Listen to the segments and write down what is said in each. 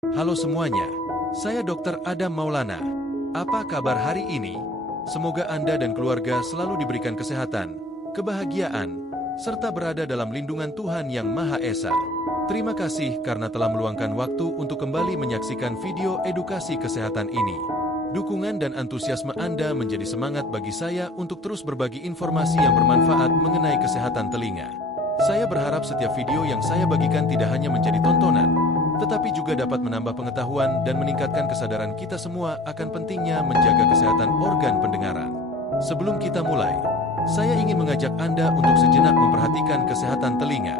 Halo semuanya, saya Dr. Adam Maulana. Apa kabar hari ini? Semoga Anda dan keluarga selalu diberikan kesehatan, kebahagiaan, serta berada dalam lindungan Tuhan Yang Maha Esa. Terima kasih karena telah meluangkan waktu untuk kembali menyaksikan video edukasi kesehatan ini. Dukungan dan antusiasme Anda menjadi semangat bagi saya untuk terus berbagi informasi yang bermanfaat mengenai kesehatan telinga. Saya berharap setiap video yang saya bagikan tidak hanya menjadi tontonan, tetapi juga dapat menambah pengetahuan dan meningkatkan kesadaran kita semua akan pentingnya menjaga kesehatan organ pendengaran. Sebelum kita mulai, saya ingin mengajak Anda untuk sejenak memperhatikan kesehatan telinga.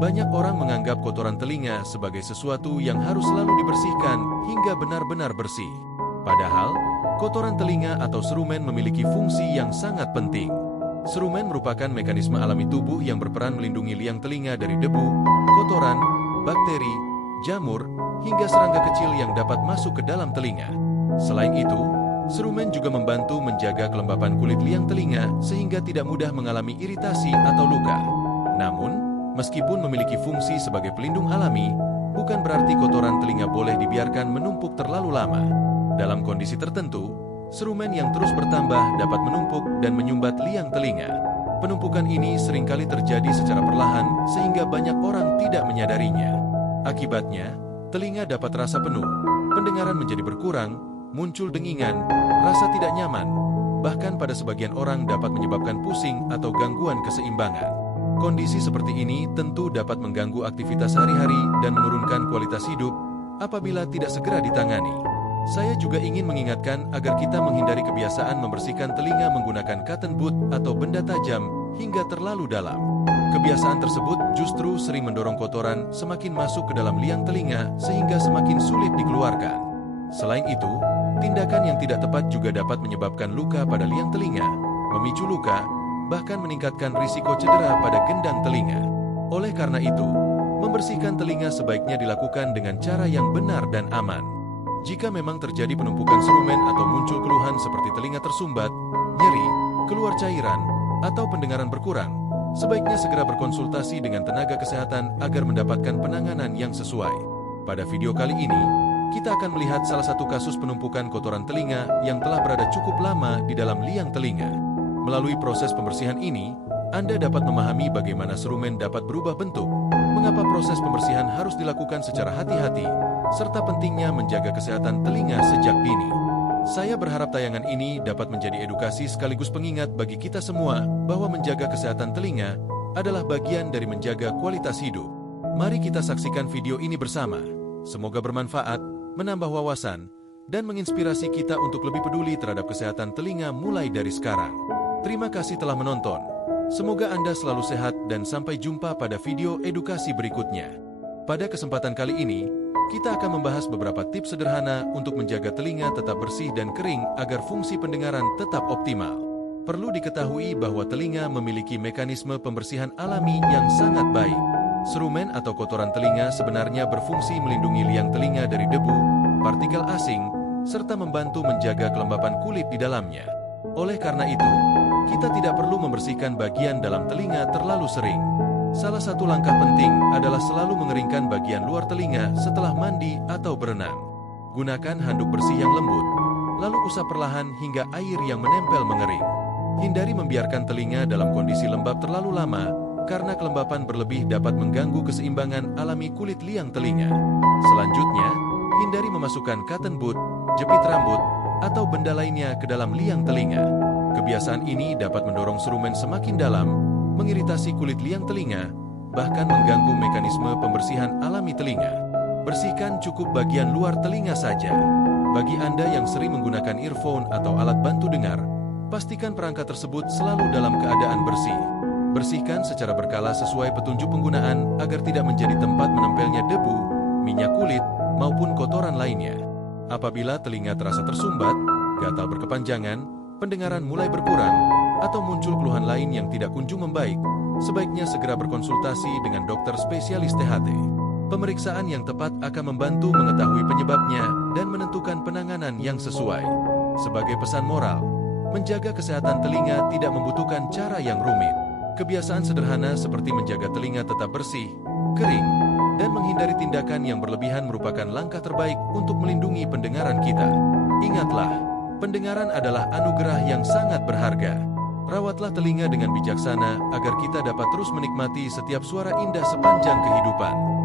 Banyak orang menganggap kotoran telinga sebagai sesuatu yang harus selalu dibersihkan hingga benar-benar bersih. Padahal, kotoran telinga atau serumen memiliki fungsi yang sangat penting. Serumen merupakan mekanisme alami tubuh yang berperan melindungi liang telinga dari debu, kotoran, bakteri, jamur, hingga serangga kecil yang dapat masuk ke dalam telinga. Selain itu, serumen juga membantu menjaga kelembapan kulit liang telinga sehingga tidak mudah mengalami iritasi atau luka. Namun, meskipun memiliki fungsi sebagai pelindung alami, bukan berarti kotoran telinga boleh dibiarkan menumpuk terlalu lama. Dalam kondisi tertentu, serumen yang terus bertambah dapat menumpuk dan menyumbat liang telinga. Penumpukan ini seringkali terjadi secara perlahan sehingga banyak orang tidak menyadarinya. Akibatnya, telinga dapat terasa penuh, pendengaran menjadi berkurang, muncul dengingan, rasa tidak nyaman, bahkan pada sebagian orang dapat menyebabkan pusing atau gangguan keseimbangan. Kondisi seperti ini tentu dapat mengganggu aktivitas sehari-hari dan menurunkan kualitas hidup apabila tidak segera ditangani. Saya juga ingin mengingatkan agar kita menghindari kebiasaan membersihkan telinga menggunakan cotton bud atau benda tajam hingga terlalu dalam. Kebiasaan tersebut justru sering mendorong kotoran semakin masuk ke dalam liang telinga sehingga semakin sulit dikeluarkan. Selain itu, tindakan yang tidak tepat juga dapat menyebabkan luka pada liang telinga, memicu luka, bahkan meningkatkan risiko cedera pada gendang telinga. Oleh karena itu, membersihkan telinga sebaiknya dilakukan dengan cara yang benar dan aman. Jika memang terjadi penumpukan serumen atau muncul keluhan seperti telinga tersumbat, nyeri, keluar cairan, atau pendengaran berkurang, sebaiknya segera berkonsultasi dengan tenaga kesehatan agar mendapatkan penanganan yang sesuai. Pada video kali ini, kita akan melihat salah satu kasus penumpukan kotoran telinga yang telah berada cukup lama di dalam liang telinga. Melalui proses pembersihan ini, Anda dapat memahami bagaimana serumen dapat berubah bentuk, mengapa proses pembersihan harus dilakukan secara hati-hati, serta pentingnya menjaga kesehatan telinga sejak dini. Saya berharap tayangan ini dapat menjadi edukasi sekaligus pengingat bagi kita semua bahwa menjaga kesehatan telinga adalah bagian dari menjaga kualitas hidup. Mari kita saksikan video ini bersama. Semoga bermanfaat, menambah wawasan, dan menginspirasi kita untuk lebih peduli terhadap kesehatan telinga mulai dari sekarang. Terima kasih telah menonton. Semoga Anda selalu sehat dan sampai jumpa pada video edukasi berikutnya. Pada kesempatan kali ini, kita akan membahas beberapa tips sederhana untuk menjaga telinga tetap bersih dan kering agar fungsi pendengaran tetap optimal. Perlu diketahui bahwa telinga memiliki mekanisme pembersihan alami yang sangat baik. Serumen atau kotoran telinga sebenarnya berfungsi melindungi liang telinga dari debu, partikel asing, serta membantu menjaga kelembapan kulit di dalamnya. Oleh karena itu, kita tidak perlu membersihkan bagian dalam telinga terlalu sering. Salah satu langkah penting adalah selalu mengeringkan bagian luar telinga setelah mandi atau berenang. Gunakan handuk bersih yang lembut, lalu usap perlahan hingga air yang menempel mengering. Hindari membiarkan telinga dalam kondisi lembab terlalu lama, karena kelembapan berlebih dapat mengganggu keseimbangan alami kulit liang telinga. Selanjutnya, hindari memasukkan cotton bud, jepit rambut, atau benda lainnya ke dalam liang telinga. Kebiasaan ini dapat mendorong serumen semakin dalam, mengiritasi kulit liang telinga, bahkan mengganggu mekanisme pembersihan alami telinga. Bersihkan cukup bagian luar telinga saja. Bagi Anda yang sering menggunakan earphone atau alat bantu dengar, pastikan perangkat tersebut selalu dalam keadaan bersih. Bersihkan secara berkala sesuai petunjuk penggunaan agar tidak menjadi tempat menempelnya debu, minyak kulit, maupun kotoran lainnya. Apabila telinga terasa tersumbat, gatal berkepanjangan, pendengaran mulai berkurang, atau muncul keluhan lain yang tidak kunjung membaik, sebaiknya segera berkonsultasi dengan dokter spesialis THT. Pemeriksaan yang tepat akan membantu mengetahui penyebabnya dan menentukan penanganan yang sesuai. Sebagai pesan moral, menjaga kesehatan telinga tidak membutuhkan cara yang rumit. Kebiasaan sederhana seperti menjaga telinga tetap bersih, kering, Dan menghindari tindakan yang berlebihan merupakan langkah terbaik untuk melindungi pendengaran kita. Ingatlah, pendengaran adalah anugerah yang sangat berharga. Rawatlah telinga dengan bijaksana agar kita dapat terus menikmati setiap suara indah sepanjang kehidupan.